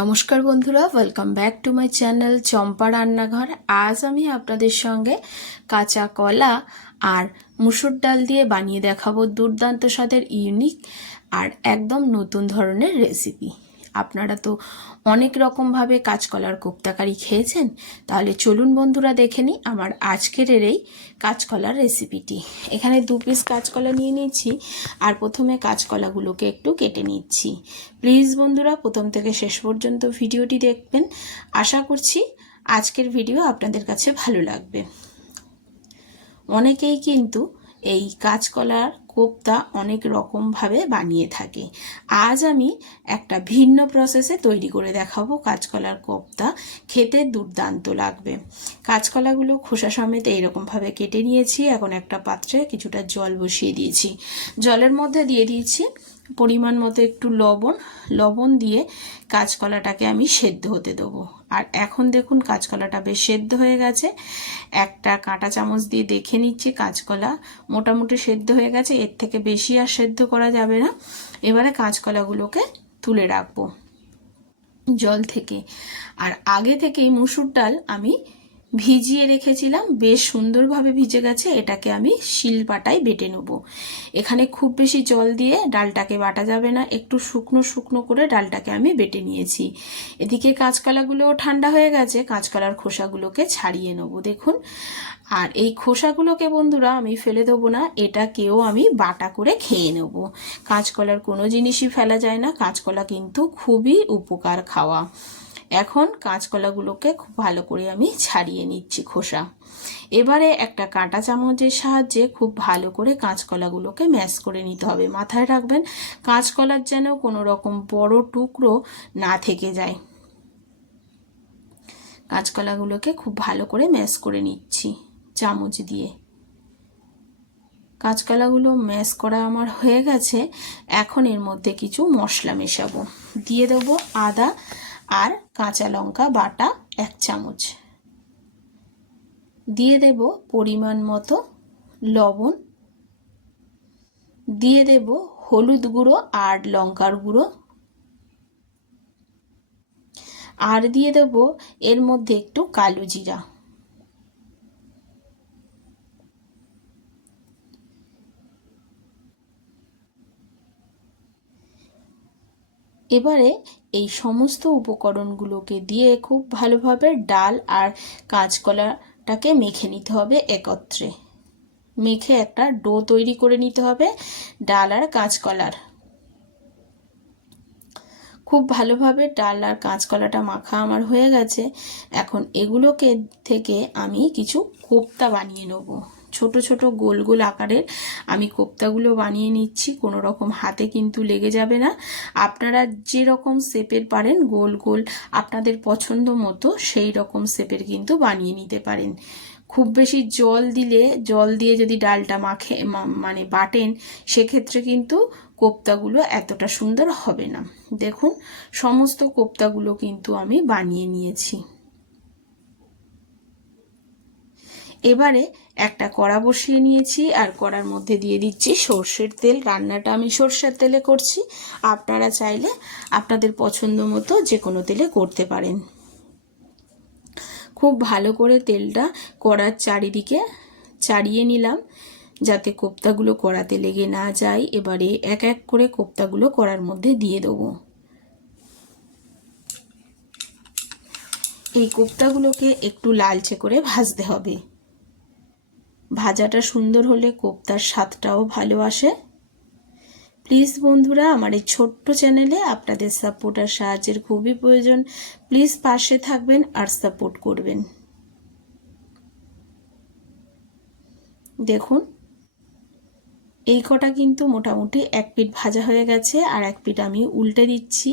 নমস্কার বন্ধুরা, welcome back to my channel Champa Rannaghar. আজ আমি আপনাদের সঙ্গে কাঁচা কলা আর মুসুর ডাল দিয়ে বানিয়ে দেখাবো দুর্দান্ত স্বাদের ইউনিক আর একদম নতুন ধরনের রেসিপি। আপনারা তো অনেক রকমভাবে কাঁচকলার কোপ্তাকারি খেয়েছেন, তাহলে চলুন বন্ধুরা দেখে নিই আমার আজকের এই কাঁচকলার রেসিপিটি। এখানে 2 পিস কাঁচকলা নিয়ে নিচ্ছি আর প্রথমে কাঁচকলাগুলোকে একটু কেটে নিচ্ছি। প্লিজ বন্ধুরা প্রথম থেকে শেষ পর্যন্ত ভিডিওটি দেখবেন, আশা করছি আজকের ভিডিও আপনাদের কাছে ভালো লাগবে। অনেকেই কিন্তু এই কাঁচকলার কোপ্তা অনেক রকমভাবে বানিয়ে থাকে। আজ আমি একটা ভিন্ন প্রসেসে তৈরি করে দেখাবো কাঁচকলার কোপ্তা, খেতে দুর্দান্ত লাগবে। কাঁচকলাগুলো খোসা সমেত এইরকমভাবে কেটে নিয়েছি। এখন একটা পাত্রে কিছুটা জল বসিয়ে দিয়েছি। জলের মধ্যে দিয়ে দিয়েছি পরিমাণ মতো একটু লবণ দিয়ে কাঁচকলাটাকে আমি সেদ্ধ হতে দেবো। আর এখন দেখুন কাঁচকলাটা বেশ সেদ্ধ হয়ে গেছে। একটা কাঁটা চামচ দিয়ে দেখে নিচ্ছি কাঁচকলা মোটামুটি সেদ্ধ হয়ে গেছে, এর থেকে বেশি আর সেদ্ধ করা যাবে না। এবারে কাঁচকলাগুলোকে তুলে রাখবো জল থেকে। আর আগে থেকেই মুসুর ডাল আমি ভিজিয়ে রেখেছিলাম, বেশ সুন্দরভাবে ভিজে গেছে। এটাকে আমি শিলপাটায় বেটে নেব। এখানে খুব বেশি জল দিয়ে ডালটাকে বাটা যাবে না, একটু শুকনো শুকনো করে ডালটাকে আমি বেটে নিয়েছি। এদিকে কাঁচকলাগুলোও ঠান্ডা হয়ে গেছে, কাঁচকলার খোসাগুলোকে ছাড়িয়ে নেব দেখুন। আর এই খোসাগুলোকে বন্ধুরা আমি ফেলে দেবো না, এটাকেও আমি বাটা করে খেয়ে নেব। কাঁচকলার কোনো জিনিসই ফেলা যায় না, কাঁচকলা কিন্তু খুবই উপকার খাওয়া। এখন কাঁচকলাগুলোকে খুব ভালো করে আমি ছাড়িয়ে নিচ্ছি খোসা। এবারে একটা কাঁটা চামচের সাহায্যে খুব ভালো করে কাঁচকলাগুলোকে ম্যাশ করে নিতে হবে। মাথায় রাখবেন কাঁচকলার যেন কোনো রকম বড় টুকরো না থেকে যায়। কাঁচকলাগুলোকে খুব ভালো করে ম্যাশ করে নিচ্ছি চামচ দিয়ে। কাঁচকলাগুলো ম্যাশ করা আমার হয়ে গেছে। এখন এর মধ্যে কিছু মশলা মেশাবো। দিয়ে দেবো আদা আর কাঁচা লঙ্কা বাটা 1 চামচ, দিয়ে দেব পরিমাণ মতো লবণ, দিয়ে দেব হলুদ গুঁড়ো আর লঙ্কার গুঁড়ো, আর দিয়ে দেব এর মধ্যে একটু কালো জিরা। এবারে এই সমস্ত উপকরণগুলোকে দিয়ে খুব ভালোভাবে ডাল আর কাঁচকলাটাকে মেখে নিতে হবে একত্রে। মেখে একটা ডো তৈরি করে নিতে হবে ডাল আর কাঁচকলার। খুব ভালোভাবে ডাল আর কাঁচকলাটা মাখা আমার হয়ে গেছে। এখন এগুলোকে থেকে আমি কিছু কোপ্তা বানিয়ে নেব। ছোট ছোট গোল গোল আকারের আমি কোপ্তাগুলো বানিয়ে নিচ্ছি, কোনো রকম হাতে কিন্তু লেগে যাবে না। আপনারা যেরকম শেপের পারেন গোল গোল আপনাদের পছন্দ মতো সেই রকম শেপের কিন্তু বানিয়ে নিতে পারেন। খুব বেশি জল দিয়ে যদি ডালটা মানে বাটেন, সেক্ষেত্রে কিন্তু কোপ্তাগুলো এতটা সুন্দর হবে না। দেখুন সমস্ত কোপ্তাগুলো কিন্তু আমি বানিয়ে নিয়েছি। এবারে একটা কড়া বসিয়ে নিয়েছি আর কড়ার মধ্যে দিয়ে দিচ্ছি সর্ষের তেল। রান্নাটা আমি সর্ষের তেলে করছি, আপনারা চাইলে আপনাদের পছন্দ মতো যে কোনো তেলে করতে পারেন। খুব ভালো করে তেলটা কড়ার চারিদিকে চাড়িয়ে নিলাম যাতে কোপ্তাগুলো কড়াতে লেগে না যায়। এবারে এক এক করে কোপ্তাগুলো কড়ার মধ্যে দিয়ে দেবো। এই কোপ্তাগুলোকে একটু লালচে করে ভাজতে হবে। ভাজাটা সুন্দর হলে কোপ্তার স্বাদটাও ভালো আসে। প্লিজ বন্ধুরা আমার এই ছোট্ট চ্যানেলে আপনাদের সাপোর্ট আর সাহায্যের খুবই প্রয়োজন। প্লিজ পাশে থাকবেন আর সাপোর্ট করবেন। দেখুন এই কটা কিন্তু মোটামুটি 1 পিঠ ভাজা হয়ে গেছে, আর 1 পিঠ আমি উল্টে দিচ্ছি,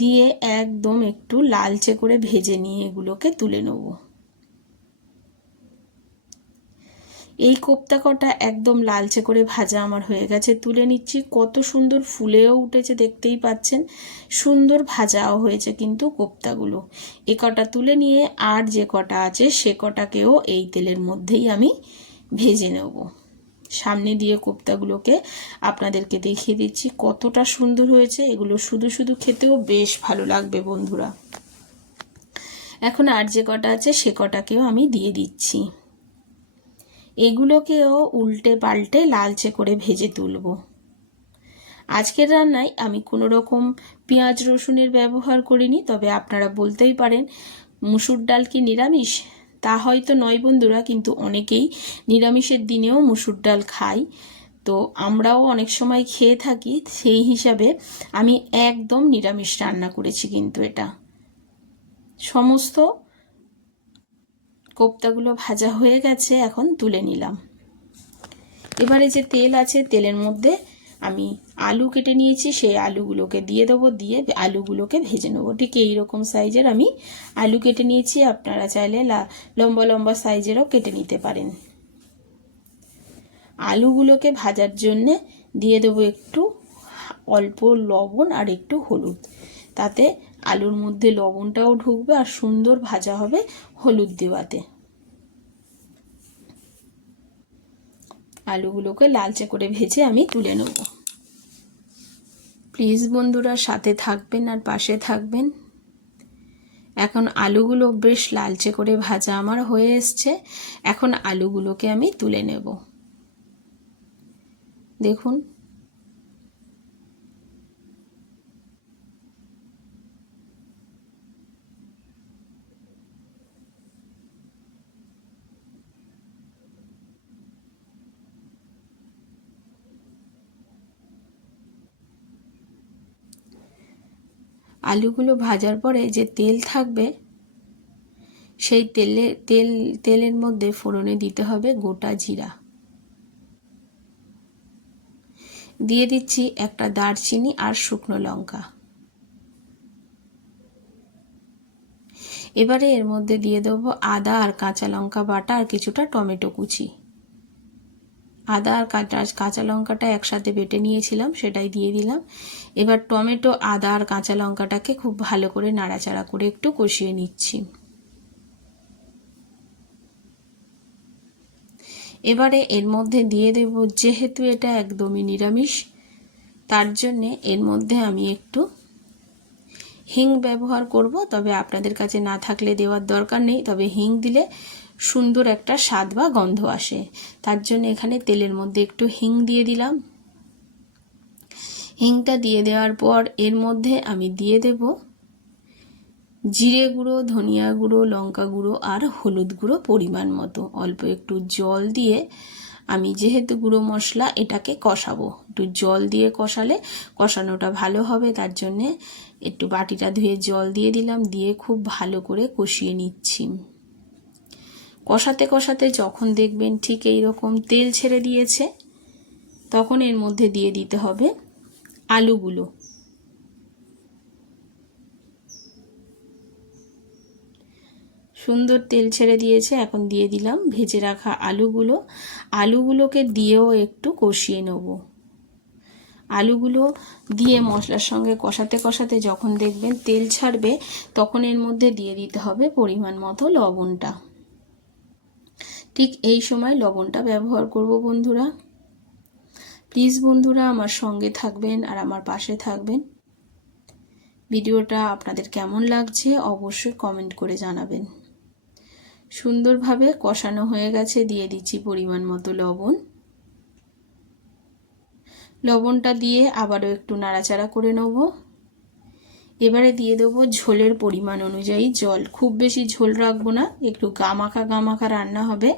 দিয়ে একদম একটু লালচে করে ভেজে নিয়ে এগুলোকে তুলে নেব। এই কোপ্তা কটা একদম লালচে করে ভাজা আমার হয়ে গেছে, তুলে নিচ্ছি। কত সুন্দর ফুলেও উঠেছে দেখতেই পাচ্ছেন, সুন্দর ভাজাও হয়েছে কিন্তু কোপ্তাগুলো। এ কটা তুলে নিয়ে আর যে কটা আছে সে কটাকেও এই তেলের মধ্যেই আমি ভেজে নেব। সামনে দিয়ে কোপ্তাগুলোকে আপনাদেরকে দেখিয়ে দিচ্ছি কতটা সুন্দর হয়েছে। এগুলো শুধু শুধু খেতেও বেশ ভালো লাগবে বন্ধুরা। এখন আর যে কটা আছে সে কটাকেও আমি দিয়ে দিচ্ছি। এগুলোকেও উল্টে পাল্টে লালচে করে ভেজে তুলব। আজকের রান্নায় আমি কোনো রকম পেঁয়াজ রসুনের ব্যবহার করিনি, তবে আপনারা বলতেই পারেন মুসুর ডাল কি নিরামিষ? তা হয়তো নয় বন্ধুরা, কিন্তু অনেকেই নিরামিষের দিনেও মুসুর ডাল খায়, তো আমরাও অনেক সময় খেয়ে থাকি। সেই হিসাবে আমি একদম নিরামিষ রান্না করেছি। কিন্তু এটা সমস্ত কোপ্তাগুলো ভাজা হয়ে গেছে, এখন তুলে নিলাম। এবারে যে তেল আছে, তেলের মধ্যে আমি আলু কেটে নিয়েছি, সেই আলুগুলোকে দিয়ে দেবো, দিয়ে আলুগুলোকে ভেজে নেবো। ঠিক এইরকম সাইজের আমি আলু কেটে নিয়েছি, আপনারা চাইলে লম্বা লম্বা সাইজেরও কেটে নিতে পারেন। আলুগুলোকে ভাজার জন্যে দিয়ে দেবো একটু অল্প লবণ আর একটু হলুদ, তাতে আলুর মধ্যে লবণটাও ঢুকবে আর সুন্দর ভাজা হবে হলুদ দেওয়াতে। আলুগুলোকে লালচে করে ভেজে আমি তুলে নেব। প্লিজ বন্ধুরা সাথে থাকবেন আর পাশে থাকবেন। এখন আলুগুলো বেশ লালচে করে ভাজা আমার হয়ে এসছে। এখন আলুগুলোকে আমি তুলে নেব। দেখুন আলুগুলো ভাজার পরে যে তেল থাকবে, সেই তেলের মধ্যে ফোড়নে দিতে হবে গোটা জিরা, দিয়ে দিচ্ছি একটা দারচিনি আর শুকনো লঙ্কা। এবারে এর মধ্যে দিয়ে দেবো আদা আর কাঁচা লঙ্কা বাটা আর কিছুটা টমেটো কুচি। আদা আর কাঁচা লঙ্কাটা একসাথে বেটে নিয়েছিলাম, সেটাই দিয়ে দিলাম। এবার টমেটো, আদা আর কাঁচা লঙ্কাটাকে খুব ভালো করে নাড়াচাড়া করে একটু কষিয়ে নিচ্ছি। এবারে এর মধ্যে দিয়ে দেব, যেহেতু এটা একদমই নিরামিষ, তার জন্যে এর মধ্যে আমি একটু হিং ব্যবহার করব। তবে আপনাদের কাছে না থাকলে দেওয়ার দরকার নেই, তবে হিং দিলে সুন্দর একটা স্বাদ বা গন্ধ আসে। তার জন্য এখানে তেলের মধ্যে একটু হিং দিয়ে দিলাম। হিংটা দিয়ে দেওয়ার পর এর মধ্যে আমি দিয়ে দেব জিরে গুঁড়ো, ধনিয়া গুঁড়ো, লঙ্কা গুঁড়ো আর হলুদ গুঁড়ো পরিমাণ মতো। অল্প একটু জল দিয়ে আমি, যেহেতু গুঁড়ো মশলা, এটাকে কষাবো। একটু জল দিয়ে কষালে কষানোটা ভালো হবে, তার জন্যে একটু বাটিটা ধুয়ে জল দিয়ে দিলাম, দিয়ে খুব ভালো করে কষিয়ে নিচ্ছি। কষাতে কষাতে যখন দেখবেন ঠিক এই রকম তেল ছেড়ে দিয়েছে, তখন এর মধ্যে দিয়ে দিতে হবে আলুগুলো। সুন্দর তেল ছেড়ে দিয়েছে, এখন দিয়ে দিলাম ভেজে রাখা আলুগুলো। আলুগুলোকে দিয়েও একটু কষিয়ে নেব। আলুগুলো দিয়ে মশলার সঙ্গে কষাতে কষাতে যখন দেখবেন তেল ছাড়বে, তখন এর মধ্যে দিয়ে দিতে হবে পরিমাণ মতো লবণটা। ঠিক এই সময় লবণটা ব্যবহার করব বন্ধুরা। প্লিজ বন্ধুরা আমার সঙ্গে থাকবেন আর আমার পাশে থাকবেন। ভিডিওটা আপনাদের কেমন লাগছে অবশ্যই কমেন্ট করে জানাবেন। সুন্দরভাবে কষানো হয়ে গেছে, দিয়ে দিচ্ছি পরিমাণ মতো লবণ। লবণটা দিয়ে আবারও একটু নাড়াচাড়া করে নেব। এবারে দিয়ে দেবো ঝোলের পরিমাণ অনুযায়ী জল। খুব বেশি ঝোল রাখবো না, একটু গামাখা গামাখা রান্না হবে।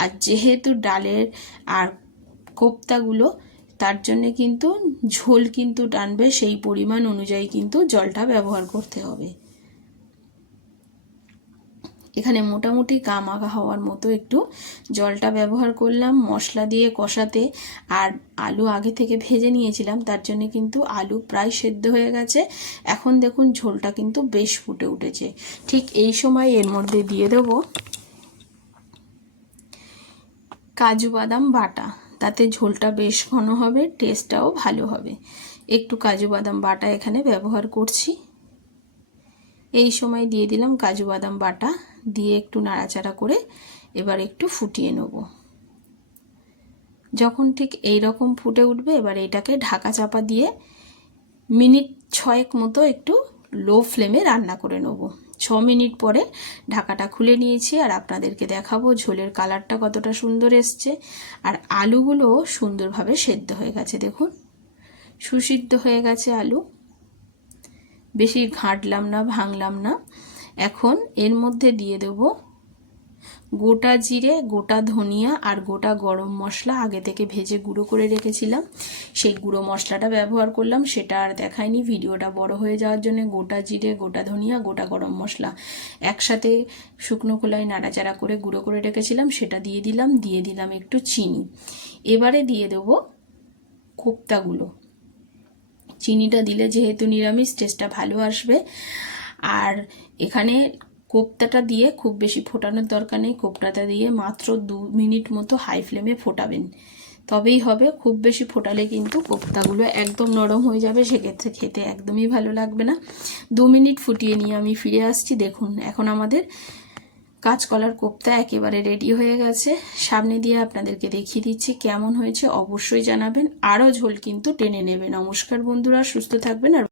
আর যেহেতু ডালের আর কোপ্তাগুলো, তার জন্যে কিন্তু ঝোল কিন্তু টানবে, সেই পরিমাণ অনুযায়ী কিন্তু জলটা ব্যবহার করতে হবে। এখানে মোটামুটি গামাখা হওয়ার মতো একটু জলটা ব্যবহার করলাম মশলা দিয়ে কষাতে। আর আলু আগে থেকে ভেজে নিয়েছিলাম, তার জন্য কিন্তু আলু প্রায় সেদ্ধ হয়ে গেছে। এখন দেখুন ঝোলটা কিন্তু বেশ ফুটে উঠেছে। ঠিক এই সময় এর মধ্যে দিয়ে দেব কাজু বাদাম বাটা, তাতে ঝোলটা বেশ ঘন হবে, টেস্টটাও ভালো হবে। একটু কাজু বাদাম বাটা এখানে ব্যবহার করছি। এই সময় দিয়ে দিলাম কাজু বাদাম বাটা, দিয়ে একটু নাড়াচাড়া করে এবার একটু ফুটিয়ে নেব। যখন ঠিক এই রকম ফুটে উঠবে, এবার এটাকে ঢাকা চাপা দিয়ে মিনিট 6 মতো একটু লো ফ্লেমে রান্না করে নেব। 6 মিনিট পরে ঢাকাটা খুলে নিয়েছি, আর আপনাদেরকে দেখাবো ঝোলের কালারটা কতটা সুন্দর এসছে, আর আলুগুলো সুন্দরভাবে সেদ্ধ হয়ে গেছে। দেখুন, সুসিদ্ধ হয়ে গেছে আলু, বেশি ঘাঁটলাম না, ভাঙলাম না। এখন এর মধ্যে দিয়ে দেব গোটা জিরে, গোটা ধনিয়া আর গোটা গরম মশলা, আগে থেকে ভেজে গুঁড়ো করে রেখেছিলাম, সেই গুঁড়ো মশলাটা ব্যবহার করলাম। সেটা আর দেখাইনি, ভিডিওটা বড় হয়ে যাওয়ার জন্য। গোটা জিরে, গোটা ধনিয়া, গোটা গরম মশলা একসাথে শুকনো খোলায় নাড়াচাড়া করে গুঁড়ো করে রেখেছিলাম, সেটা দিয়ে দিলাম। দিয়ে দিলাম একটু চিনি। এবারে দিয়ে দেবো কোপ্তাগুলো। চিনিটা দিলে যেহেতু নিরামিষ, টেস্টটা ভালো আসবে। আর এখানে কোপ্তাটা দিয়ে খুব বেশি ফোটানোর দরকার নেই, কোপ্তাটা দিয়ে মাত্র 2 মিনিট মতো হাই ফ্লেমে ফোটাবেন, তবেই হবে। খুব বেশি ফোটালে কিন্তু কোপ্তাগুলো একদম নরম হয়ে যাবে, সেক্ষেত্রে খেতে একদমই ভালো লাগবে না। 2 মিনিট ফুটিয়ে নিয়ে আমি ফিরে আসছি। দেখুন, এখন আমাদের কাঁচকলার কোপ্তা একেবারে রেডি হয়ে গেছে। সামনে দিয়ে আপনাদেরকে দেখিয়ে দিচ্ছি কেমন হয়েছে, অবশ্যই জানাবেন। আরও ঝোল কিন্তু টেনে নেবে। নমস্কার বন্ধুরা, সুস্থ থাকবেন আর